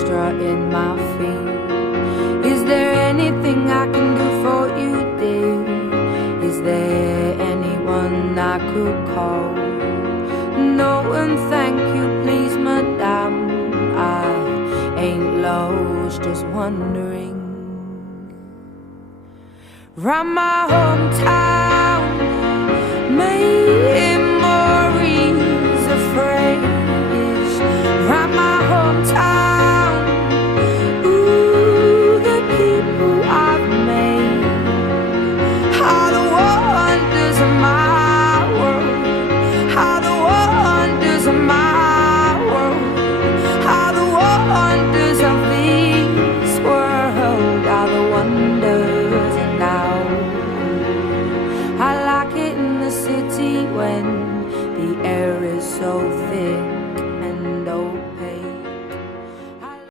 strutting my feet. Is there anything I can do for you, dear? Is there anyone I could call? No, and thank you, please, madame. I ain't lost, just wondering. Round my hometown, maybe